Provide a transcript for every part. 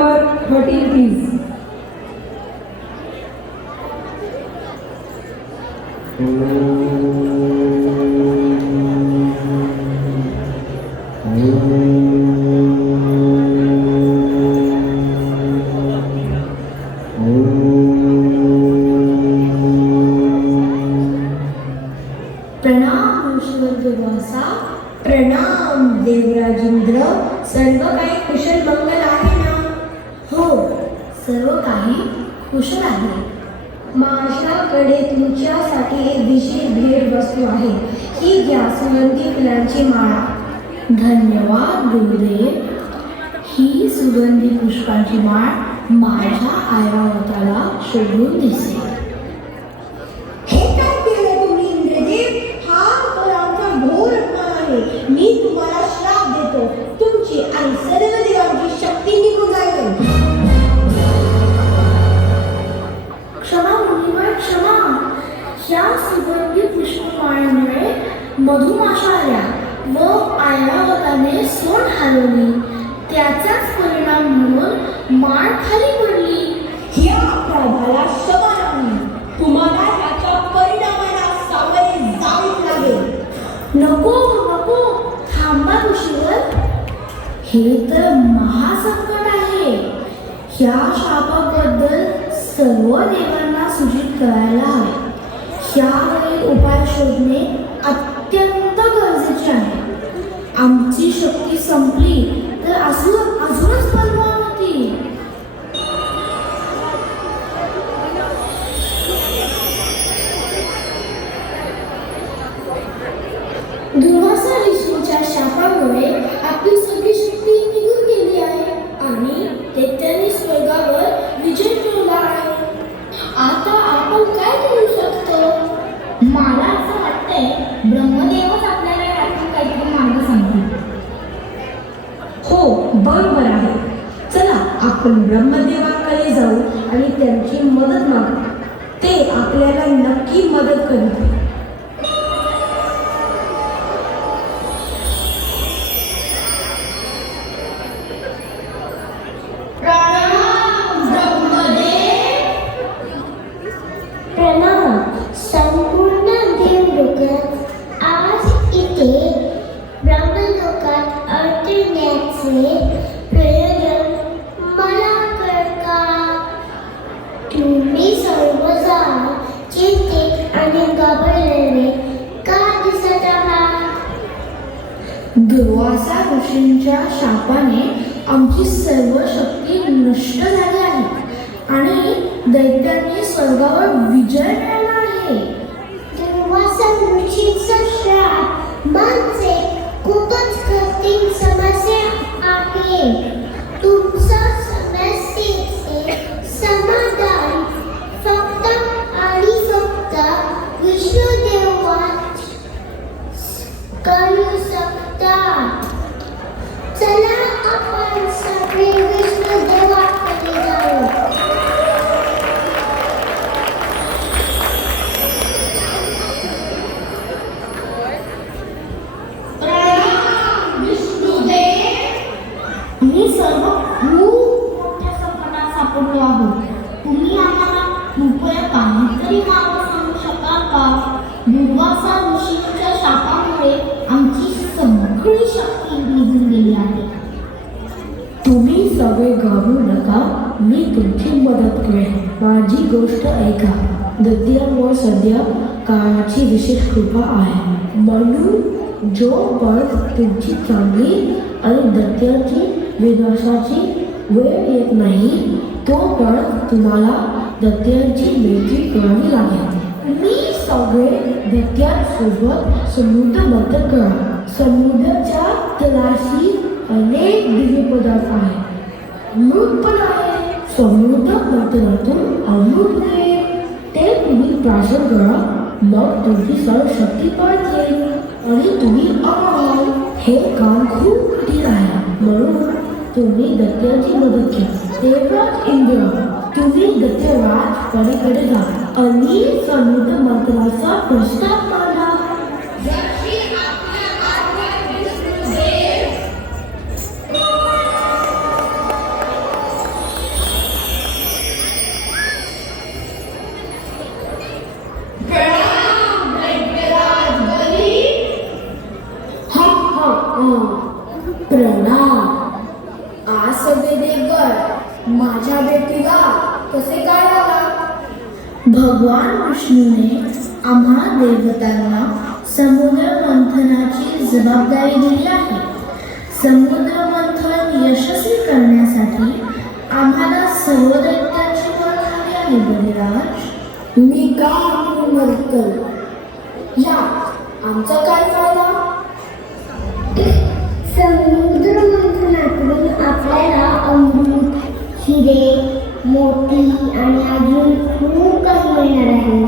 Number 13 please. प्रणाम ऋषिवर्गवासा, प्रणाम देवराजेंद्र. सर्व काही कुशल मंगल आहे ना? हो, सर्व काही कुशल आहे. माझ्याकडे तुमच्यासाठी एक विशेष भेट वस्तू आहे. ही घ्या सुगंधी फुलांची माळा. धन्यवाद गुरुदेव. ही सुगंधी पुष्पांची माळ माझ्या ऐरावताला शोभून दिसेल. हे काय केलं तुम्ही इंद्रदेव? हा तर आमचा घोर अपमान आहे. मी तुम्हाला श्राप देतो. तुमची आणि सर्व देवांची शक्ती निघून जाईल. क्षमा मुनिवर, क्षमा. या सुगंधी पुष्पमाळेमुळे मधुमाशा आल्या व ऐरावताने सोंड हलवली. त्याचाच परिणाम म्हणून माळ खाली पडली. या अपराधाला क्षमा नाही. तुम्हाला त्याच्या परिणामाला सामोरे जावे लागेल. नको नको, थांबा ऋषीवर. हे तर महासंकट आहे. ह्या शापाबद्दल सर्व देवांना सूचित करायला हवे. ह्यावरील उपाय शोधणे अत्यंत गरजेचे आहे. आमची शक्ती संपली तर अजूनच बलवान होती. दुर्वासा ऋषींच्या शापामुळे आपली सगळी शक्ती निघून गेली आहे आणि दैत्याने स्वर्गावर विजय मिळवला आहे. आता आपण काय करू शकतो? मला असं वाटतंय ब्रह्मदेवच आपल्याला यातून काहीतरी मार्ग सांगतील. हो, बरोबर आहे. चला आपण ब्रह्मदेवाकडे जाऊ आणि त्यांची मदत मागू. ते आपल्याला नक्की मदत करतील. प्रणाम. संपूर्ण देवलोकात आज इथे ब्रह्मलोकात अडकण्याचे प्रयोजन मला कळका. तुम्ही सर्वजण चिंतित आणि घाबरलेले का दिसत आहात? दुर्वासा ऋषींच्या शापाने आमची सर्व शक्ती नष्ट झाली आहे आणि दैत्यांनी स्वर्गावर विजय मिळवला आहे. दुर्वासा ऋषींचा श्राप म्हणजे खूपच कठीण समस्या आहे. तुमच्या समस्येचे समाधान फक्त आणि फक्त विष्णुदेवाच करू शकतात. चला आपण सगळे विष्णुदेवाकडे जाऊ. आम्ही सर्व खूप मोठ्या संकटात सापडलो आहोत. तुम्ही आम्हाला कृपया काहीतरी मार्ग सांगू शकाल का? दुर्वासा ऋषींच्या शापामुळे आमची सगळी शक्ती निघून गेली आहे. तुम्ही सगळे घाबरू नका. मी तुमची मदत करेन. माझी गोष्ट ऐका. दैत्यांवर सध्या काळाची विशेष कृपा आहे. म्हणून जोपर्यंत तुमची चांगली आणि दैत्यांची विनाशाची वेळ येत नाही तोपर्यंत तुम्हाला दैत्यांची मैत्री करावी लागेल. मी सगळे दैत्यांसोबत समुद्र मंथन करा. समुद्राच्या तलाशी अनेक दिव्य पदार्थ आहेत. मृत पण आहे. समुद्र मंथनातून अमृत मिळेल. ते तुम्ही प्राशन करा. मग तुमची सर्व शक्ती परत येईल आणि तुम्ही अमर व्हाल. हे काम खूप कठीण आहे. म्हणून तुम्ही दैत्यांची मदत घ्या. देवराज इंद्र, तुम्ही दैत्यराज पलीकडे जा आणि समुद्र मंथनाचा प्रस्ताव मांडा. असं देवगड माझ्या बेटीला कसे काय आला? भगवान विष्णूने आम्हा देवतांना समुद्र मंथनाची जबाबदारी दिली आहे. समुद्र मंथन यशस्वी करण्यासाठी आम्हाला सर्व दैत्यांची मदत हवी आहे बलिराज. मी का आपली मदत करू? या आमचा काय फायदा? समुद्र मंथनातून आपल्याला अमृत, हिरे, मोती आणि अजून खूप काही मिळणार आहे.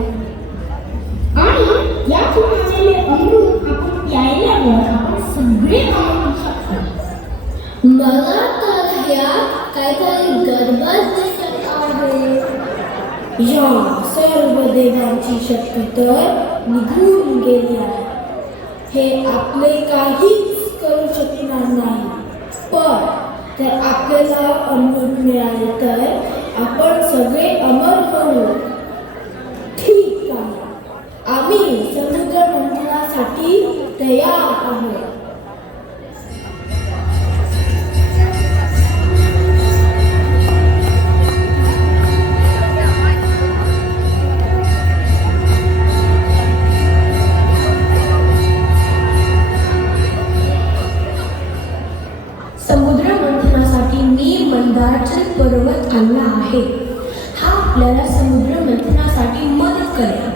आणि यातून आलेले अमृत आपण प्यायल्यावर आपण सगळे अमृत शकतो. मला तर यात काहीतरी गडबड दिसत आहे. या सर्व देवांची शक्ती तर निघून गेली आहे. हे आपले काहीच करू शकणार नाही. पण जर आपल्याला अमृत मिळाले तर आपण सगळे अमर होऊ. ठीक आहे, आम्ही समुद्र मंथनासाठी तयार आहोत. समुद्र मंथनासाठी मी मंदाराचल पर्वत आणला आहे. हा आपल्याला समुद्र मंथनासाठी मदत करेल.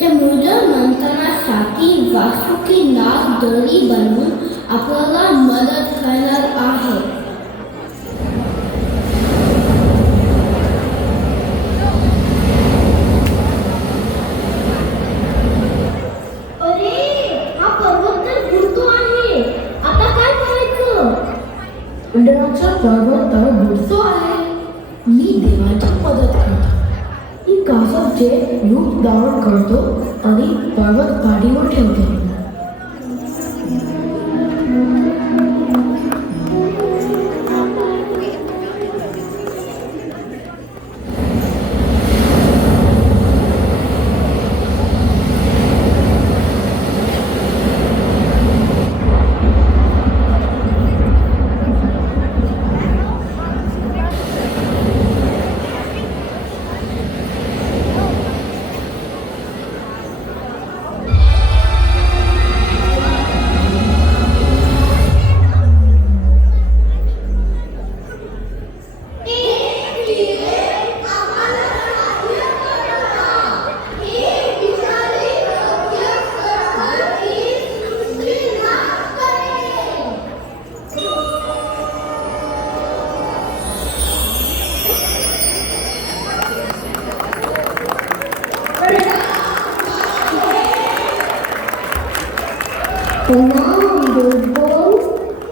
समुद्र मंथनासाठी वासुकी नाग दरी बनवून आपल्याला मदत करणार आहे. अरे, हा पर्वत तर बुडतो आहे. आता काय करायचं? मंदिराचा पर्वत तर बुडतो आहे. मी देवाची मदत करतो. मी कासवचे रूप धारण करतो आणि पर्वत पाठीवर ठेवतो.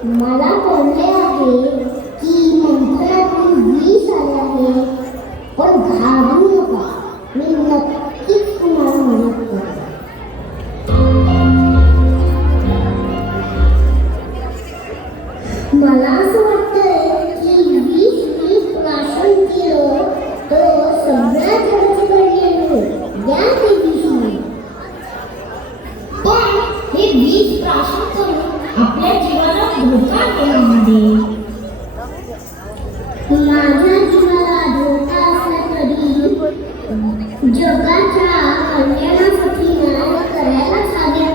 मला कळले आहे की मंथनातून विष आले आहे. पण घाबरू नका, मी नक्कीच तुम्हाला मदत करेन. मला असं वाटतंय की विष प्राशन केलं तर सगळ्या जगाची येईल. द्या ते विष मला. पण हे विष प्राशन करून आपल्या जीवाला धोका येण्यामध्ये माझ्या जीवाला धोका असला तरी जगाच्या कल्याणासाठी न्याय करायलाच हवे.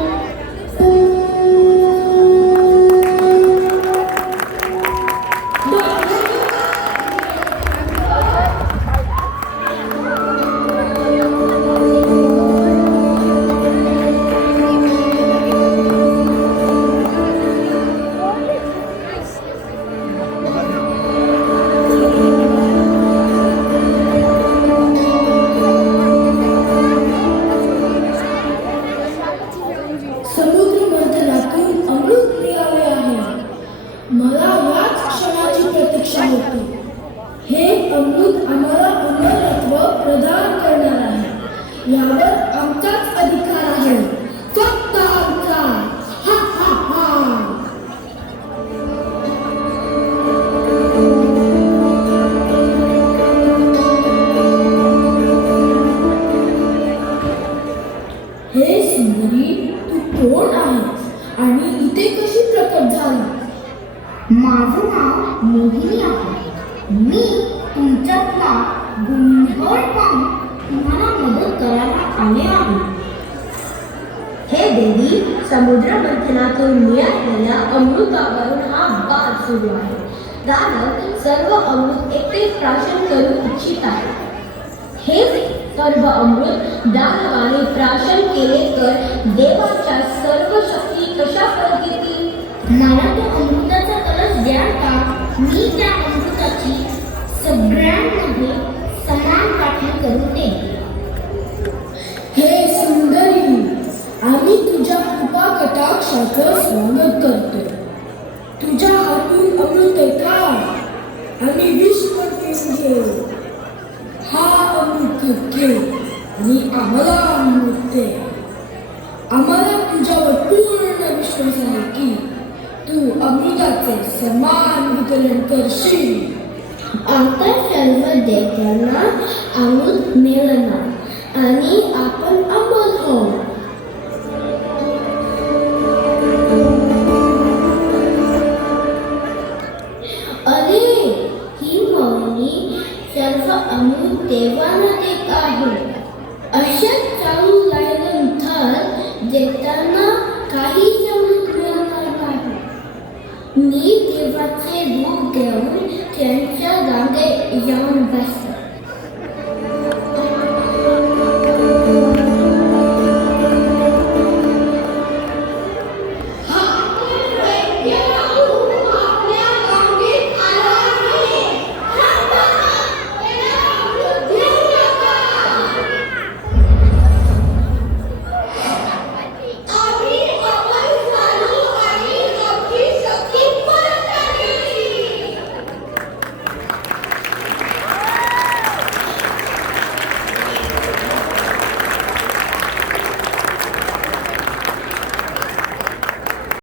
समुद्र मंथनातून अमृत मिळाले आहे. मला याच क्षणाची प्रतीक्षा होती. हे अमृत आम्हाला अमरत्व प्रदान करणार आहे. यावर आमचाच अधिकार आहे, फक्त आमचा. हा हा हा. हे सुंदरी, तू कोण आहेस आणि इथे कशी प्रकट झाली? माझं नाव मोहिनी आहे. मी तुमच्यातला गुणधर पाहून तुम्हाला मदत करायला आले आहे. हे देवी, समुद्र मंथनातून मिळालेल्या अमृतावरून हा वाद सुरू आहे. दानव सर्व अमृत एकटे प्राशन करू इच्छित आहे. हे सर्व अमृत दानवाने प्राशन केले तर देवाच्या सर्व शक्ती कशा परत येतील? मला तो अमृताचा कलश द्या का? मी त्या अमृताची सगळ्यांमध्ये समान वाटणी करून देईन. हे सुंदरी, आम्ही तुझ्या कृपा कटाक्षाचं स्वागत करतो. तुझ्या हातून अमृत का आणि विष पटवून घे. हा अमृत घे आणि आम्हाला अमृत दे. आम्हाला तुझ्यावर पूर्ण विश्वास आहे की तू अमृताचे समान वितरण करशील. आता सर्व देवांना अमृत मिळणार आणि आपण अमर होऊ. अरे, ही मोहिनी सर्व अमृत देवांना देत आहे. अशाच चालू राहिल्यानंतर देताना काहीच अमृत मिळणार नाही. मी देवाचे रूप घेऊन त्यांच्या रांगेत जाऊन बसते.